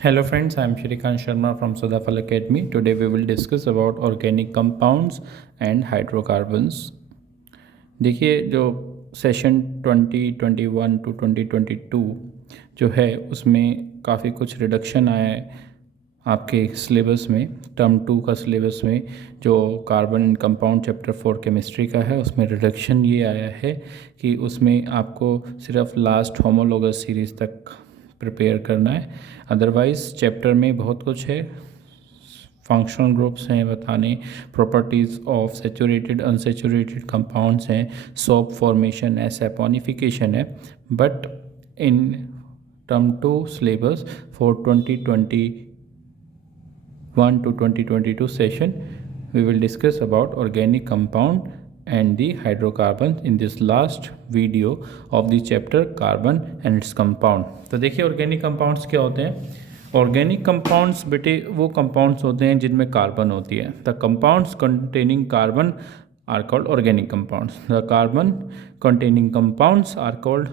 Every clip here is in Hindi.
Hello friends, I am Shrikant Sharma from Sodafal Academy. Today we will discuss about organic compounds and hydrocarbons. देखिए जो सेशन 2021 टू 2022 जो है उसमें काफ़ी कुछ रिडक्शन आया है आपके सिलेबस में। टर्म 2 का सिलेबस में जो carbon and compound chapter 4 chemistry का है उसमें रिडक्शन ये आया है कि उसमें आपको सिर्फ लास्ट होमोलोगस सीरीज़ तक प्रिपेयर करना है। अदरवाइज़ चैप्टर में बहुत कुछ है, फंक्शनल ग्रुप्स हैं बताने, properties of saturated unsaturated compounds हैं, सोप फॉर्मेशन है, सैपोनिफिकेशन है। But in term 2 syllabus for 2021 to 2022 session we will discuss about organic compound and the hydrocarbons in this last video of the chapter carbon and its compound। तो देखिए ऑर्गेनिक कंपाउंड्स क्या होते हैं। ऑर्गेनिक कंपाउंड्स बेटे वो कंपाउंड्स होते हैं जिनमें कार्बन होती है। The compounds containing carbon are called organic compounds. The carbon containing compounds are called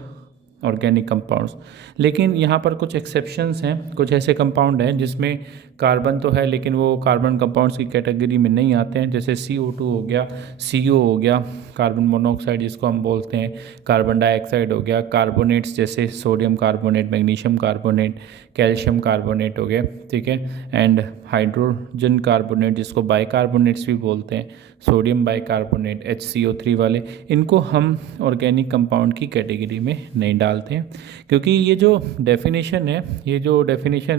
organic compounds. लेकिन यहाँ पर कुछ एक्सेप्शंस हैं, कुछ ऐसे कंपाउंड हैं जिसमें कार्बन तो है लेकिन वो कार्बन कंपाउंड्स की कैटेगरी में नहीं आते हैं, जैसे CO2 हो गया, CO हो गया, कार्बन मोनोऑक्साइड जिसको हम बोलते हैं, कार्बन डाइऑक्साइड हो गया, कार्बोनेट्स जैसे sodium carbonate, magnesium carbonate, calcium carbonate हो गया, ठीक है। एंड हाइड्रोजन कार्बोनेट जिसको बाइकार्बोनेट्स भी बोलते हैं, सोडियम बाइकार्बोनेट HCO3 वाले, इनको हम ऑर्गेनिक कंपाउंड की कैटेगरी में नहीं डालते हैं क्योंकि ये जो डेफिनेशन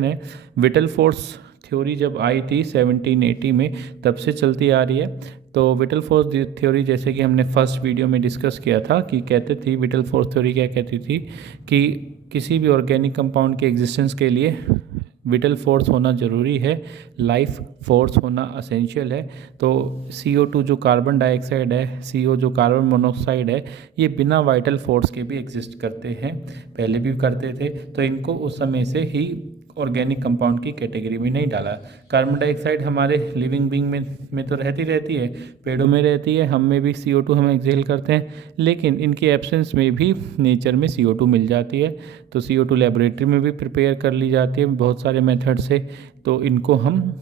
है विटलफोर्स थ्योरी जब आई थी 1780 में तब से चलती आ रही है। तो विटलफोर्स थ्योरी जैसे कि हमने फर्स्ट वीडियो में डिस्कस किया था कि कहते थी विटलफोर्स थ्योरी क्या कहती थी कि किसी भी ऑर्गेनिक कंपाउंड के एग्जिस्टेंस के लिए विटल फोर्स होना ज़रूरी है, लाइफ फोर्स होना असेंशियल है। तो CO2 जो कार्बन डाइऑक्साइड है, CO जो कार्बन मोनोऑक्साइड है, ये बिना वाइटल फोर्स के भी एग्जिस्ट करते हैं, पहले भी करते थे। तो इनको उस समय से ही ऑर्गेनिक कंपाउंड की कैटेगरी में नहीं डाला। कार्बन डाइऑक्साइड हमारे लिविंग बीइंग में तो रहती है, पेड़ों में रहती है, हम में भी CO2 हम एक्सहेल करते हैं, लेकिन इनके एब्सेंस में भी नेचर में CO2 मिल जाती है। तो CO2 लेबोरेटरी में भी प्रिपेयर कर ली जाती है बहुत सारे मेथड से। तो इनको हम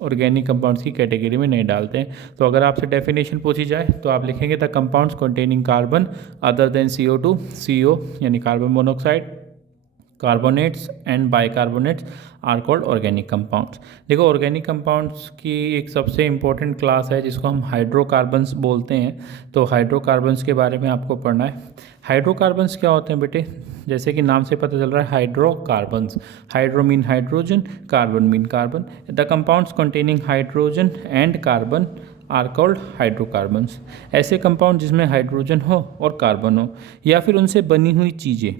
ऑर्गेनिक कंपाउंड्स की कैटेगरी में नहीं डालते हैं। तो अगर आपसे डेफिनेशन पूछी जाए तो आप लिखेंगे the compounds containing carbon other than CO2, CO यानी carbon monoxide, carbonates and bicarbonates are called organic compounds. देखो ऑर्गेनिक कंपाउंड्स की एक सबसे इम्पोर्टेंट क्लास है जिसको हम हाइड्रोकार्बन्स बोलते हैं। तो हाइड्रोकार्बन्स के बारे में आपको पढ़ना है। हाइड्रोकार्बन्स क्या होते हैं बेटे, जैसे कि नाम से पता चल रहा है hydrocarbons, hydro mean hydrogen, carbon mean carbon. The compounds containing hydrogen and carbon are called hydrocarbons. ऐसे कंपाउंड जिसमें हाइड्रोजन हो और कार्बन हो या फिर उनसे बनी हुई चीज़ें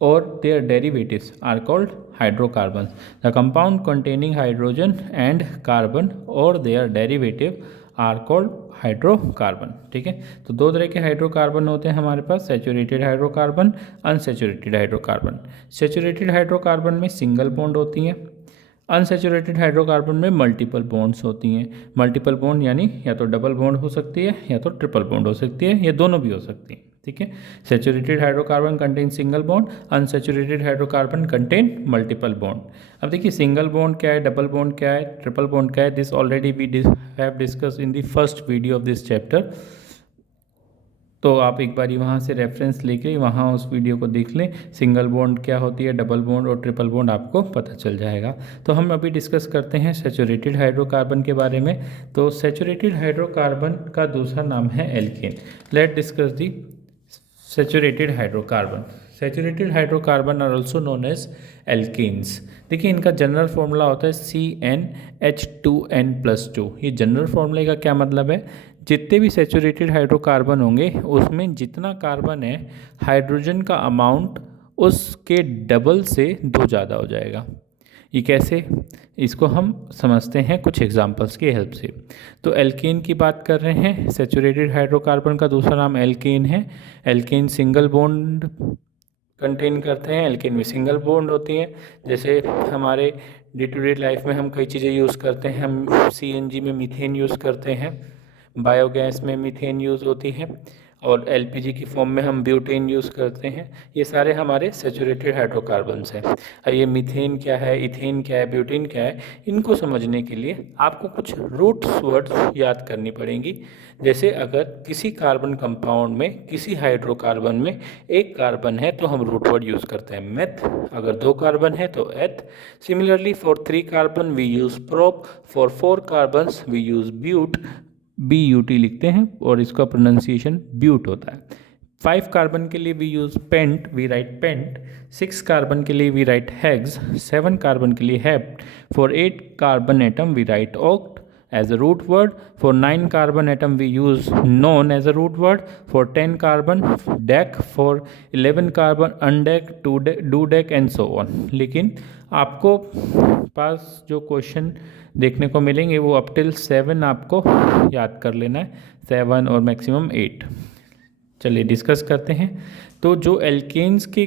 or their derivatives are called hydrocarbons। The compound containing hydrogen and carbon or their derivative are called hydrocarbon. ठीक है, तो दो तरह के हाइड्रोकार्बन होते हैं हमारे पास, saturated hydrocarbon, unsaturated hydrocarbon. Saturated hydrocarbon में सिंगल बॉन्ड होती हैं, अनसैचुरेटेड हाइड्रोकार्बन में मल्टीपल बॉन्ड्स होती हैं। मल्टीपल बॉन्ड यानी या तो डबल बॉन्ड हो सकती है या तो ट्रिपल बॉन्ड हो सकती है, या दोनों भी हो सकती है। ठीक है, saturated hydrocarbon contain single bond, unsaturated hydrocarbon contain multiple bond. अब देखिए सिंगल बॉन्ड क्या है, डबल बॉन्ड क्या है, ट्रिपल बॉन्ड क्या है, this already we have discuss in the first video of this chapter. तो आप एक बार वहाँ से रेफरेंस लेके वहाँ उस वीडियो को देख लें, सिंगल बॉन्ड क्या होती है, डबल बॉन्ड और ट्रिपल बॉन्ड आपको पता चल जाएगा। तो हम अभी डिस्कस करते हैं सैचुरेटेड हाइड्रोकार्बन के बारे में। तो सैचुरेटेड हाइड्रोकार्बन का दूसरा नाम है alkane. Let discuss the saturated hydrocarbon. Saturated hydrocarbon are also known as alkanes. देखिए इनका जनरल फॉर्मूला होता है CnH2n+2। ये जनरल फॉर्मूले का क्या मतलब है, जितने भी सैचुरेटेड हाइड्रोकार्बन होंगे उसमें जितना कार्बन है हाइड्रोजन का अमाउंट उसके डबल से 2 ज़्यादा हो जाएगा। ये कैसे, इसको हम समझते हैं कुछ एग्जांपल्स की हेल्प से। तो एल्केन की बात कर रहे हैं, सैचुरेटेड हाइड्रोकार्बन का दूसरा नाम एल्केन है। एल्केन सिंगल बॉन्ड कंटेन करते हैं, एल्केन में सिंगल बॉन्ड होती हैं। जैसे हमारे डे टू डे लाइफ में हम कई चीज़ें यूज़ करते हैं, हम CNG में मीथेन यूज़ करते हैं, बायोगैस में मीथेन यूज़ होती है, और एलपीजी की फॉर्म में हम ब्यूटेन यूज़ करते हैं। ये सारे हमारे सैचुरेटेड हाइड्रोकार्बन्स हैं। ये मीथेन क्या है, इथेन क्या है, ब्यूटेन क्या है, इनको समझने के लिए आपको कुछ रूट्स वर्ड्स याद करनी पड़ेंगी। जैसे अगर किसी कार्बन कंपाउंड में, किसी हाइड्रोकार्बन में एक कार्बन है तो हम रूट वर्ड यूज़ करते हैं मेथ, अगर 2 कार्बन है तो eth. Similarly for 3 carbon we use prop, for 4 carbons we use but, BUT लिखते हैं और इसका प्रोनाउंसिएशन ब्यूट होता है। 5 कार्बन के लिए we use pent, we write pent. 6 carbon के लिए वी राइट हेक्स। 7 कार्बन के लिए hept. For 8 carbon atom we write oct as a root word. For 9 carbon atom we use non as a root word. For 10 carbon dec. For 11 carbon undec, dudec and so on. लेकिन आपको पास जो क्वेश्चन देखने को मिलेंगे वो अप टिल 7 आपको याद कर लेना है, 7 और मैक्सिमम 8। चलिए डिस्कस करते हैं। तो जो एल्केन्स के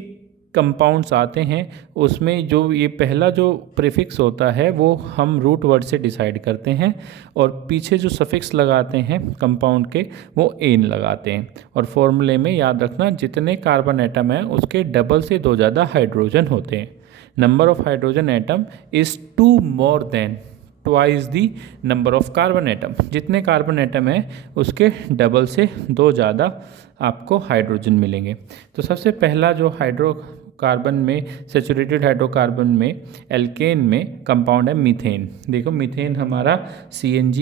कंपाउंड्स आते हैं उसमें जो ये पहला जो प्रीफिक्स होता है वो हम रूट वर्ड से डिसाइड करते हैं और पीछे जो सफिक्स लगाते हैं कंपाउंड के वो एन लगाते हैं। और फॉर्मूले में याद रखना जितने कार्बन एटम हैं उसके डबल से 2 ज़्यादा हाइड्रोजन होते हैं। Number of hydrogen atom is 2 more than twice the number of carbon atom. जितने कार्बन एटम है उसके डबल से 2 ज़्यादा आपको हाइड्रोजन मिलेंगे। तो सबसे पहला जो हाइड्रोकार्बन में, सैचुरेटेड हाइड्रोकार्बन में, एल्केन में कंपाउंड है मीथेन। देखो मीथेन हमारा CNG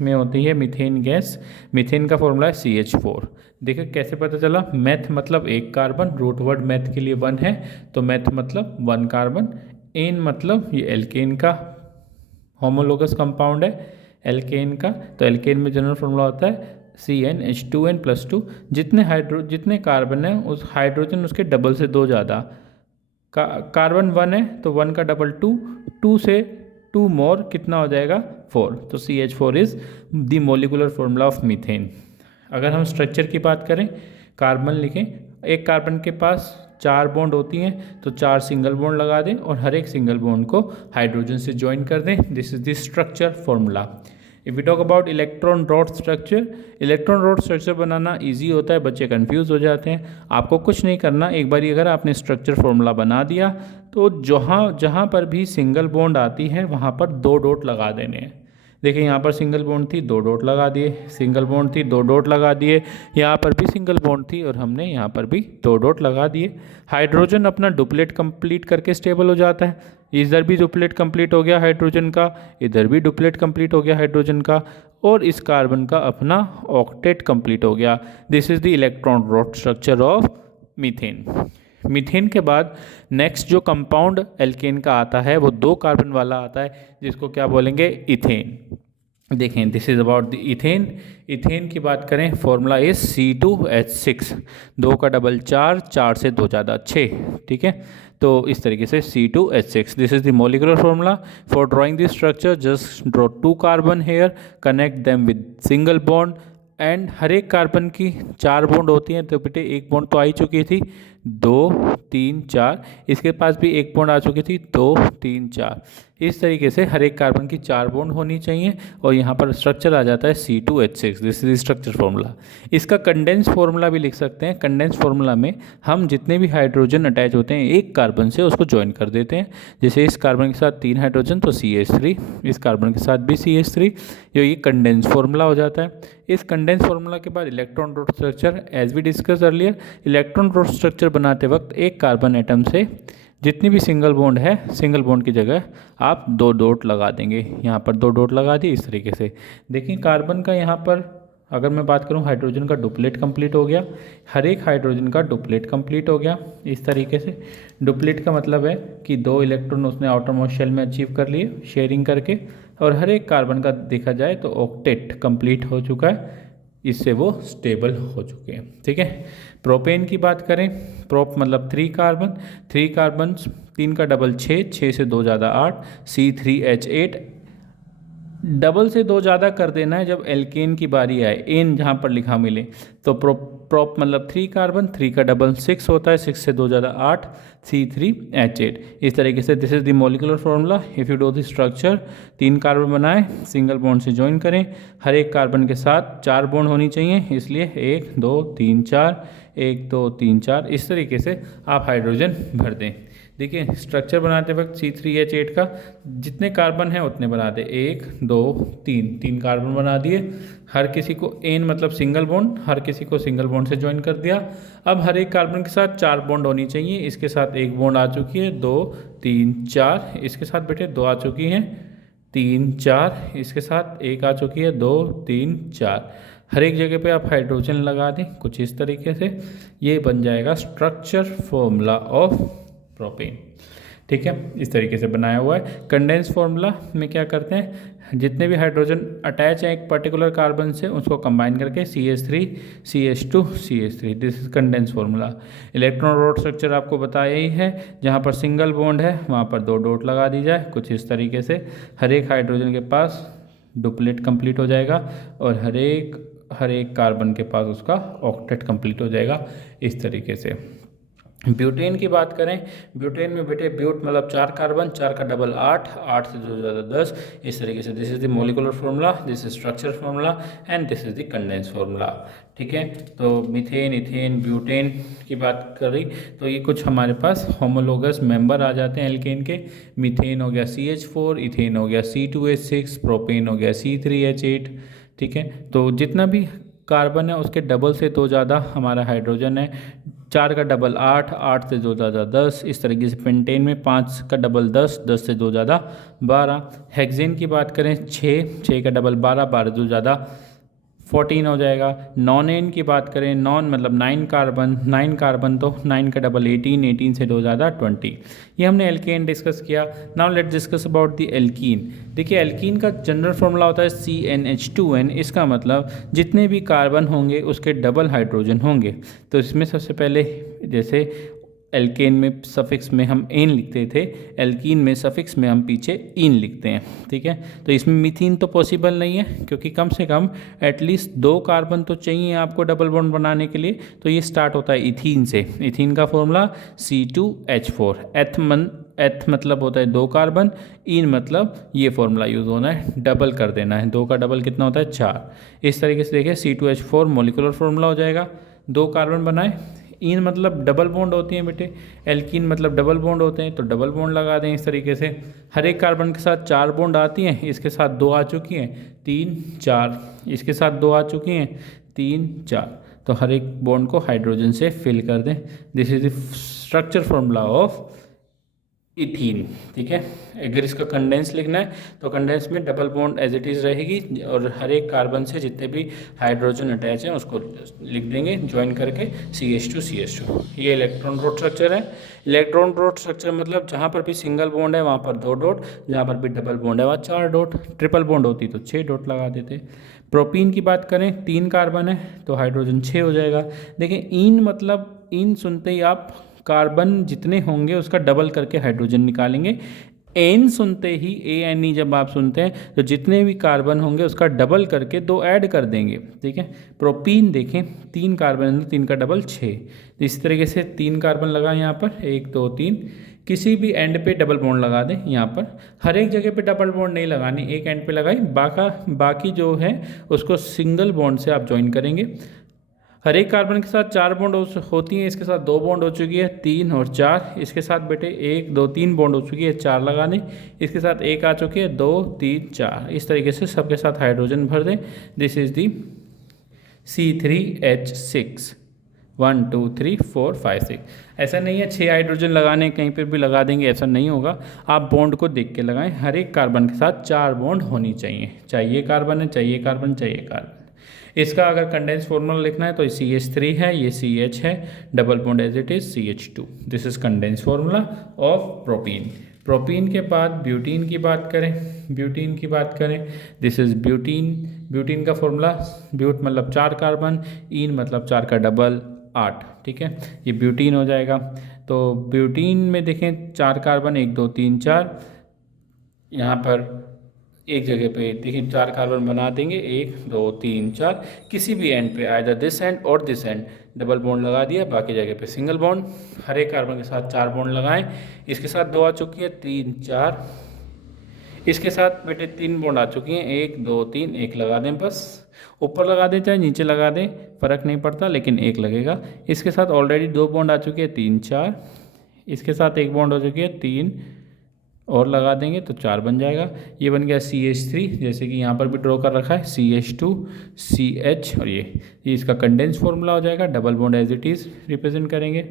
में होती है मीथेन गैस। मीथेन का फॉर्मूला है CH4। देखो कैसे पता चला, मैथ मतलब 1 कार्बन, रूट वर्ड मैथ के लिए 1 है तो मैथ मतलब 1 कार्बन। एन मतलब ये एल्केन का होमोलोगस कंपाउंड है एल्केन का, तो एल्केन में जनरल फॉर्मूला होता है CnH2n+2। जितने कार्बन है उस हाइड्रोजन उसके डबल से 2 ज़्यादा। कार्बन 1 है तो 1 का डबल 2, 2 से 2 मोर कितना हो जाएगा 4। तो CH4 is the molecular formula of methane. अगर हम स्ट्रक्चर की बात करें, कार्बन लिखें, एक कार्बन के पास 4 बॉन्ड होती हैं तो 4 सिंगल बॉन्ड लगा दें और हर एक सिंगल बॉन्ड को हाइड्रोजन से ज्वाइन कर दें। This is the structure formula. If we talk about electron dot structure, electron dot structure बनाना इजी होता है, बच्चे कंफ्यूज हो जाते हैं। आपको कुछ नहीं करना, एक बारी अगर आपने स्ट्रक्चर फॉर्मूला बना दिया तो जहाँ पर भी सिंगल बॉन्ड आती है वहाँ पर 2 डॉट लगा देने हैं। देखिए यहाँ पर सिंगल बॉन्ड थी, 2 डॉट लगा दिए, सिंगल बॉन्ड थी, 2 डॉट लगा दिए, यहाँ पर भी सिंगल बॉन्ड थी और हमने यहाँ पर भी 2 डॉट लगा दिए। हाइड्रोजन अपना डुप्लेट कंप्लीट करके स्टेबल हो जाता है। इधर भी डुप्लेट कंप्लीट हो गया हाइड्रोजन का, इधर भी डुप्लेट कंप्लीट हो गया हाइड्रोजन का, और इस कार्बन का अपना ऑक्टेट कंप्लीट हो गया। This is the electron dot structure of methane. Methane के बाद नेक्स्ट जो कंपाउंड एल्केन का आता है वो 2 कार्बन वाला आता है जिसको क्या बोलेंगे, इथेन। देखें this is about the ethane. Ethane की बात करें, फॉर्मूला इज C2H6। 2 का डबल 4, 4 से 2 ज़्यादा 6, ठीक है। तो इस तरीके से C2H6, this is the molecular formula. For drawing this structure just draw 2 carbon here, connect them with single bond and हर एक कार्बन की 4 बॉन्ड होती हैं। तो बेटे एक बॉन्ड तो आ ही चुकी थी, 2 3 4, इसके पास भी एक बॉन्ड आ चुकी थी, 2 3 4। इस तरीके से हर एक कार्बन की 4 बॉन्ड होनी चाहिए और यहाँ पर स्ट्रक्चर आ जाता है C2H6। This is structure formula. इसका कंडेंस फॉर्मूला भी लिख सकते हैं। कंडेंस फॉर्मूला में हम जितने भी हाइड्रोजन अटैच होते हैं एक कार्बन से उसको ज्वाइन कर देते हैं। जैसे इस कार्बन के साथ 3 हाइड्रोजन तो CH3, इस कार्बन के साथ भी CH3, ये कंडेंस फॉर्मूला हो जाता है। इस कंडेंस फॉर्मूला के बाद electron dot structure, as we discuss earlier, electron dot structure बनाते वक्त एक कार्बन एटम से जितनी भी सिंगल बॉन्ड है, सिंगल बॉन्ड की जगह आप 2 डॉट लगा देंगे। यहाँ पर 2 डॉट लगा दिए इस तरीके से। देखिए कार्बन का यहाँ पर अगर मैं बात करूँ, हाइड्रोजन का डुप्लेट कंप्लीट हो गया, हर एक हाइड्रोजन का डुप्लेट कंप्लीट हो गया इस तरीके से। डुप्लेट का मतलब है कि 2 इलेक्ट्रॉन उसने आउटर मोस्ट शेल में अचीव कर लिए शेयरिंग करके, और हर एक कार्बन का देखा जाए तो ऑक्टेट कंप्लीट हो चुका है, इससे वो स्टेबल हो चुके हैं, ठीक है। प्रोपेन की बात करें, प्रोप मतलब 3 कार्बन, 3 कार्बन, 3 का डबल 6, 6 से 2 ज़्यादा 8, C3H8। डबल से 2 ज़्यादा कर देना है जब एल्केन की बारी आए, एन जहाँ पर लिखा मिले। तो प्रोप मतलब 3 कार्बन, 3 का डबल 6 होता है, 6 से 2 ज़्यादा 8, C3H8। इस तरीके से this is the molecular formula. If you do the structure, 3 carbon बनाए, सिंगल बॉन्ड से ज्वाइन करें, हर एक कार्बन के साथ 4 बॉन्ड होनी चाहिए, इसलिए 1 2 3 4, 1 2 3 4, इस तरीके से आप हाइड्रोजन भर दें। देखिए स्ट्रक्चर बनाते वक्त C3H8 का जितने कार्बन हैं उतने बना दे, 1 2 3 कार्बन बना दिए, हर किसी को एन मतलब सिंगल बॉन्ड, हर किसी को सिंगल बॉन्ड से ज्वाइन कर दिया। अब हर एक कार्बन के साथ 4 बॉन्ड होनी चाहिए, इसके साथ एक बॉन्ड आ चुकी है, 2 3 4, इसके साथ बेटे 2 आ चुकी हैं, 3 4, इसके साथ एक आ चुकी है, 2 3 4, हर एक जगह पे आप हाइड्रोजन लगा दें कुछ इस तरीके से, ये बन जाएगा स्ट्रक्चर फॉर्मूला ऑफ प्रोपेन। ठीक है, इस तरीके से बनाया हुआ है। कंडेंस फार्मूला में क्या करते हैं, जितने भी हाइड्रोजन अटैच हैं एक पर्टिकुलर कार्बन से उसको कंबाइन करके CH3 CH2 CH3, this is condense formula. Electron road structure आपको बताया ही है, जहाँ पर सिंगल बॉन्ड है वहाँ पर 2 डॉट लगा दी जाए, कुछ इस तरीके से हर एक हाइड्रोजन के पास डुप्लेट कंप्लीट हो जाएगा और हर एक कार्बन के पास उसका ऑक्टेट कंप्लीट हो जाएगा इस तरीके से। ब्यूटेन की बात करें, ब्यूटेन में बेटे ब्यूट मतलब 4 कार्बन, 4 का डबल 8, 8 से 2 ज़्यादा 10, इस तरीके से this is the molecular formula, this is structure formula and this is the condense formula. ठीक है, तो मीथेन इथेन ब्यूटेन की बात करी तो ये कुछ हमारे पास होमोलोगस मेंबर आ जाते हैं एल्केन के। मीथेन हो गया CH4, इथेन हो गया C2H6, प्रोपेन हो गया C3H8। ठीक है, तो जितना भी कार्बन है उसके डबल से 2 ज़्यादा हमारा हाइड्रोजन है, 4 का डबल 8, 8 से 2 ज़्यादा 10, इस तरीके से पेंटेन में 5 का डबल 10, 10 से 2 ज़्यादा 12। हेक्सेन की बात करें 6 का डबल 12, 12 से 2 ज़्यादा 14 हो जाएगा। नॉन एन की बात करें, नॉन मतलब 9 कार्बन तो 9 का डबल 18, 18 से 2 ज़्यादा 20। ये हमने एल्केन डिस्कस किया। Now let's discuss about the alkene. देखिए एल्कीन का जनरल फॉर्मूला होता है CnH2n, इसका मतलब जितने भी कार्बन होंगे उसके डबल हाइड्रोजन होंगे। तो इसमें सबसे पहले जैसे एल्केन में सफिक्स में हम एन लिखते थे, एल्कीन में सफिक्स में हम पीछे इन लिखते हैं। ठीक है, तो इसमें मीथीन तो पॉसिबल नहीं है क्योंकि कम से कम एटलीस्ट 2 कार्बन तो चाहिए आपको डबल बॉन्ड बनाने के लिए, तो ये स्टार्ट होता है इथीन से। इथीन का फॉर्मूला C2H4, एथ मतलब होता है 2 कार्बन, इन मतलब ये फॉर्मूला यूज़ होना है, डबल कर देना है, 2 का डबल कितना होता है 4। इस तरीके से देखिए C2H4 मॉलिक्यूलर फॉर्मूला हो जाएगा, 2 कार्बन बनाए, इन मतलब डबल बॉन्ड होती हैं बेटे, एल्कीन मतलब डबल बॉन्ड होते हैं, तो डबल बॉन्ड लगा दें इस तरीके से। हर एक कार्बन के साथ 4 बॉन्ड आती हैं, इसके साथ 2 आ चुकी हैं, 3 4, इसके साथ 2 आ चुकी हैं, 3 4, तो हर एक बॉन्ड को हाइड्रोजन से फिल कर दें। This is the structure formula of ethene. ठीक है, अगर इसका कंडेंस लिखना है तो कंडेंस में double bond as it is रहेगी और हर एक कार्बन से जितने भी हाइड्रोजन अटैच हैं उसको लिख देंगे ज्वाइन करके CH2 ये इलेक्ट्रॉन डॉट स्ट्रक्चर है। इलेक्ट्रॉन डॉट स्ट्रक्चर मतलब जहाँ पर भी सिंगल बॉन्ड है वहाँ पर 2 डॉट, जहाँ पर भी डबल बॉन्ड है वहाँ 4 डॉट, ट्रिपल बॉन्ड होती तो 6 डॉट लगा देते। प्रोपीन की बात करें 3 कार्बन है तो हाइड्रोजन 6 हो जाएगा। देखिए इन मतलब इन सुनते ही आप कार्बन जितने होंगे उसका डबल करके हाइड्रोजन निकालेंगे। एन सुनते ही ANE जब आप सुनते हैं तो जितने भी कार्बन होंगे उसका डबल करके 2 ऐड कर देंगे। ठीक है, प्रोपीन देखें 3 कार्बन, 3 का डबल 6, तो इस तरीके से 3 कार्बन लगाएं यहाँ पर, 1 2 3, किसी भी एंड पे डबल बॉन्ड लगा दें। यहाँ पर हर एक जगह पे डबल बॉन्ड नहीं लगानी, एक एंड पे लगाई, बाकी जो है उसको सिंगल बॉन्ड से आप ज्वाइन करेंगे। हर एक कार्बन के साथ 4 बॉन्ड होती हैं, इसके साथ 2 बॉन्ड हो चुकी है, 3 और 4, इसके साथ बेटे 1 2 3 बॉन्ड हो चुकी है, 4 लगाने, इसके साथ 1 आ चुकी है, 2 3 4, इस तरीके से सबके साथ हाइड्रोजन भर दें। This is the C3H6, 1 2 3 4 5 6। ऐसा नहीं है 6 हाइड्रोजन लगाने कहीं पर भी लगा देंगे, ऐसा नहीं होगा, आप बॉन्ड को देख के लगाएं। हर एक कार्बन के साथ 4 बॉन्ड होनी चाहिए, चाहिए कार्बन है, चाहिए कार्बन, चाहिए कार्बन। इसका अगर कंडेंस फॉर्मूला लिखना है तो CH3 है, ये CH है, double bond as it is CH2। This is condense formula of propene. Propene के बाद ब्यूटीन की बात करें, दिस इज ब्यूटीन। ब्यूटीन का फॉर्मूला, ब्यूट मतलब 4 कार्बन, इन मतलब 4 का डबल 8। ठीक है, ये ब्यूटीन हो जाएगा। तो ब्यूटीन में देखें 4 कार्बन, 1 2 3 4, यहाँ पर एक जगह पे देखिए 4 कार्बन बना देंगे, 1 2 3 4, किसी भी एंड पे आइदर दिस एंड और दिस एंड डबल बॉन्ड लगा दिया, बाकी जगह पे सिंगल बॉन्ड। हर एक कार्बन के साथ 4 बॉन्ड लगाएं। इसके साथ 2 आ चुकी है, 3 4, इसके साथ बेटे 3 बॉन्ड आ चुकी हैं, 1 2 3, एक लगा दें बस, ऊपर लगा दें चाहे नीचे लगा दें, फ़र्क नहीं पड़ता, लेकिन एक लगेगा। इसके साथ ऑलरेडी 2 बॉन्ड आ चुके हैं, 3 4, इसके साथ 1 बॉन्ड हो चुकी है, 3 और लगा देंगे तो 4 बन जाएगा। ये बन गया CH3, जैसे कि यहाँ पर भी ड्रॉ कर रखा है, CH2 CH, और ये इसका कंडेंस फॉर्मूला हो जाएगा। Double bond as it is represent करेंगे।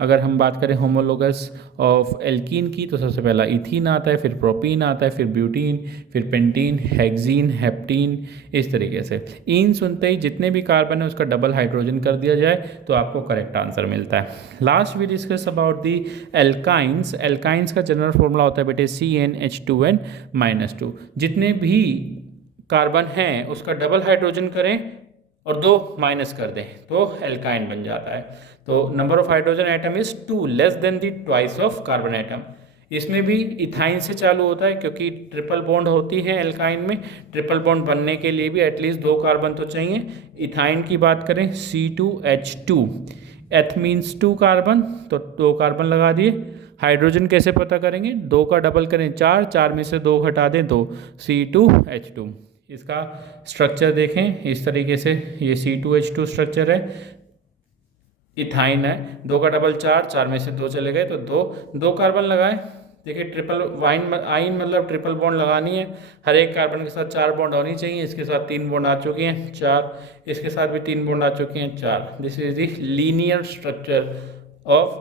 अगर हम बात करें होमोलोगस ऑफ एल्कीन की, तो सबसे पहला इथीन आता है, फिर प्रोपीन आता है, फिर ब्यूटीन, फिर पेंटीन, हेक्सीन, हेप्टीन, इस तरीके से। इन सुनते ही जितने भी कार्बन है उसका डबल हाइड्रोजन कर दिया जाए तो आपको करेक्ट आंसर मिलता है। Last we discuss about the alkynes. Alkynes का जनरल फॉर्मूला होता है बेटे CnH2n-2। जितने भी कार्बन हैं उसका डबल हाइड्रोजन करें और 2 माइनस कर दें तो एल्काइन बन जाता है। तो number of hydrogen atom is 2 less than the twice of carbon atom. इसमें भी इथाइन से चालू होता है, क्योंकि ट्रिपल बॉन्ड होती है एल्काइन में। ट्रिपल बॉन्ड बनने के लिए भी एटलीस्ट 2 कार्बन तो चाहिए। इथाइन की बात करें C2H2, एथ मीन्स 2 कार्बन, तो 2 कार्बन लगा दिए। हाइड्रोजन कैसे पता करेंगे, 2 का डबल करें 4, 4 में से 2 घटा दें तो C2H2। इसका स्ट्रक्चर देखें इस तरीके से, ये C2H2 स्ट्रक्चर है, इथाइन है, 2 का डबल 4, 4 में से 2 चले गए तो 2 कार्बन लगाए। देखिए ट्रिपल आइन मतलब ट्रिपल बॉन्ड लगानी है, हर एक कार्बन के साथ 4 बॉन्ड होनी चाहिए। इसके साथ 3 बॉन्ड आ चुके हैं, 4, इसके साथ भी 3 बॉन्ड आ चुके हैं, 4। This is the linear structure of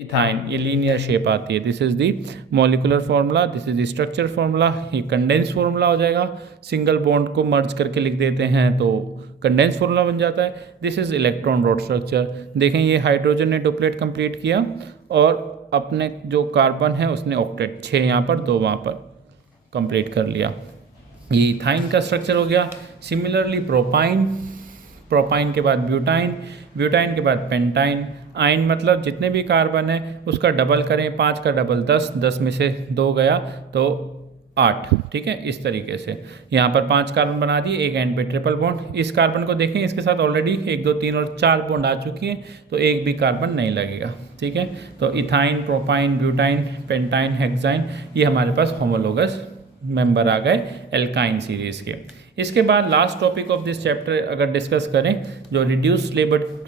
ethyne, ये लीनियर शेप आती है। This is the molecular formula, this is the structure formula. ये कंडेंस फार्मूला हो जाएगा, सिंगल बॉन्ड को मर्ज करके लिख देते हैं तो कंडेंस फार्मूला बन जाता है। This is electron dot structure. देखें ये हाइड्रोजन ने डुप्लेट कंप्लीट किया और अपने जो कार्बन है उसने ऑक्टेट, 6 यहाँ पर 2 वहाँ पर कंप्लीट कर लिया। ये इथाइन का स्ट्रक्चर हो गया। सिमिलरली प्रोपाइन, प्रोपाइन के बाद ब्यूटाइन, ब्यूटाइन के बाद पेंटाइन। आइन मतलब जितने भी कार्बन है उसका डबल करें, 5 का डबल 10, 10 में से 2 गया तो 8, ठीक है। इस तरीके से यहाँ पर 5 कार्बन बना दिए, एक एंड पे ट्रिपल बॉन्ड। इस कार्बन को देखें, इसके साथ ऑलरेडी 1 2 3 और 4 बॉन्ड आ चुकी है तो एक भी कार्बन नहीं लगेगा, ठीक है। तो ethyne, propyne, butyne, pentyne, hexyne, ये हमारे पास होमोलोगस मेंबर आ गए एल्काइन सीरीज़ के। इसके बाद last topic of this chapter अगर डिस्कस करें, जो रिड्यूस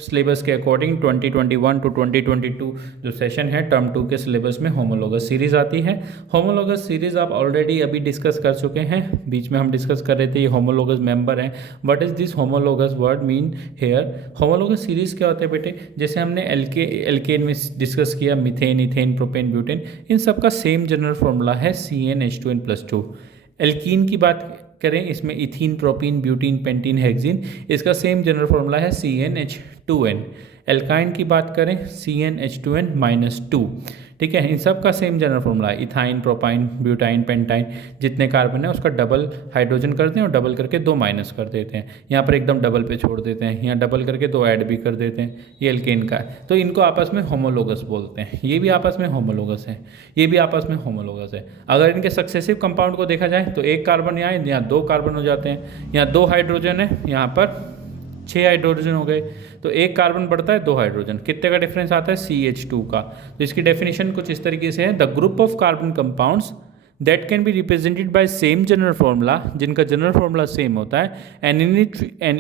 सिलेबस के अकॉर्डिंग 2021 टू 2022 जो सेशन है टर्म 2 के सिलेबस में होमोलोगस सीरीज़ आती है। होमोलोगस सीरीज़ आप ऑलरेडी अभी डिस्कस कर चुके हैं, बीच में हम डिस्कस कर रहे थे ये होमोलोगस मेंबर हैं। What is this homologous word mean here? Homologous series क्या होते हैं बेटे, जैसे हमने एल्केन में डिस्कस किया, मीथेन, इथेन, प्रोपेन, ब्यूटेन, इन सब का सेम जनरल फॉर्मूला है CnH2n+2। एल्कीन की बात करें, इसमें ethene, propene, butene, pentene, hexene, इसका सेम जनरल फॉर्मूला है CnH2n। एल्काइन की बात करें CnH2n-2, ठीक है। इन सब का सेम जनरल फॉर्मूला है, इथाइन, प्रोपाइन, ब्यूटाइन, पेंटाइन, जितने कार्बन है उसका डबल हाइड्रोजन करते हैं और डबल करके 2 माइनस कर देते हैं। यहाँ पर एकदम डबल पे छोड़ देते हैं, यहाँ डबल करके 2 ऐड भी कर देते हैं। ये एल्केन का है, तो इनको आपस में होमोलोगस बोलते हैं। ये भी आपस में होमोलोगस है, ये भी आपस में होमोलोगस है। अगर इनके सक्सेसिव कंपाउंड को देखा जाए तो 1 कार्बन यहाँ 2 कार्बन हो जाते हैं, यहाँ 2 हाइड्रोजन है, यहाँ पर 6 हाइड्रोजन हो गए, तो 1 कार्बन बढ़ता है 2 हाइड्रोजन। कितने का डिफरेंस आता है? CH2 का। तो इसकी डेफिनेशन कुछ इस तरीके से है, the group of carbon compounds that can be represented by same general formula, जिनका जनरल फॉर्मूला सेम होता है, and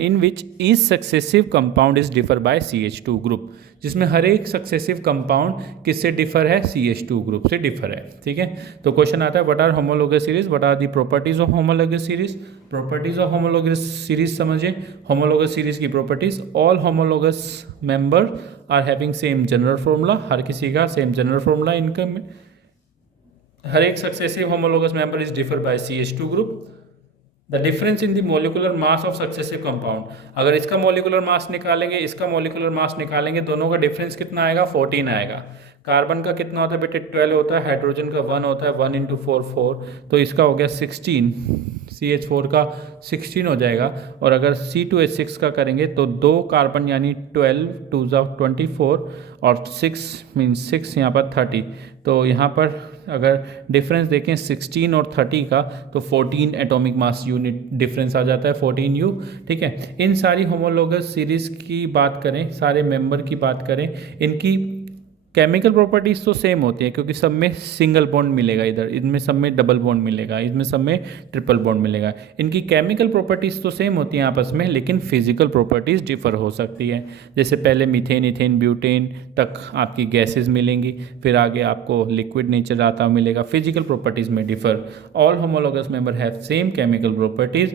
in which each successive compound is differ by CH2 group, जिसमें हर एक सक्सेसिव कंपाउंड किससे डिफर है? CH2 ग्रुप से डिफर है, ठीक है। तो क्वेश्चन आता है what are homologous series, what are the properties of homologous series. Properties of homologous series समझिए। होमोलोगस सीरीज की properties, all homologous member are having same general formula, हर किसी का सेम जनरल फॉर्मूला इनका में। हर एक successive homologous member is differ by CH2 group. The difference in the molecular mass of successive compound, अगर इसका मोलिकुलर मास निकालेंगे, इसका मोलिकुलर मास निकालेंगे, दोनों का डिफरेंस कितना आएगा? 14 आएगा। कार्बन का कितना होता है बेटे 12 होता है, हाइड्रोजन का 1 होता है, 1 इंटू 4 4, तो इसका हो गया 16, CH4 का 16 हो जाएगा। और अगर C2H6 का करेंगे तो 2 कार्बन यानी 12 2 24 और 6 मीन्स 6 यहाँ पर 30, तो यहाँ पर अगर डिफरेंस देखें 16 और 30 का तो 14 एटॉमिक मास यूनिट डिफरेंस आ जाता है, 14U। ठीक है, इन सारी होमोलोगस सीरीज़ की बात करें, सारे मेंबर की बात करें, इनकी केमिकल प्रॉपर्टीज़ तो सेम होती है क्योंकि सब में सिंगल बॉन्ड मिलेगा, इधर इनमें सब में डबल बॉन्ड मिलेगा, इसमें सब में ट्रिपल बॉन्ड मिलेगा। इनकी केमिकल प्रॉपर्टीज़ तो सेम होती हैं आपस में, लेकिन फिजिकल प्रॉपर्टीज़ डिफर हो सकती है। जैसे पहले मीथेन, इथेन, ब्यूटेन तक आपकी गैसेज मिलेंगी, फिर आगे आपको लिक्विड नेचर आता मिलेगा, फिजिकल प्रॉपर्टीज़ में differ. All homologous member have same chemical properties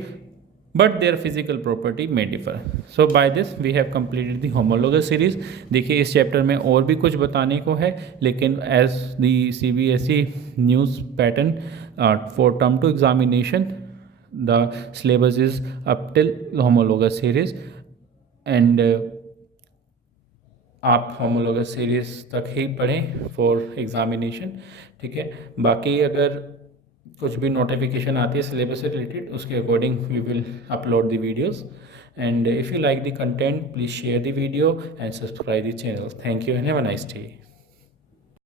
but their physical property may differ. So by this we have completed the homologous series। देखिए इस चैप्टर में और भी कुछ बताने को है, लेकिन as the CBSE news pattern for term 2 examination the syllabus is up till homologous series and आप होमोलोगस सीरीज तक ही पढ़ें फॉर एग्जामिनेशन। ठीक है, बाकी अगर कुछ भी नोटिफिकेशन आती है सिलेबस से रिलेटेड, उसके according we will upload the videos. And if you like the content please share the video and subscribe the channel. Thank you and have a nice day.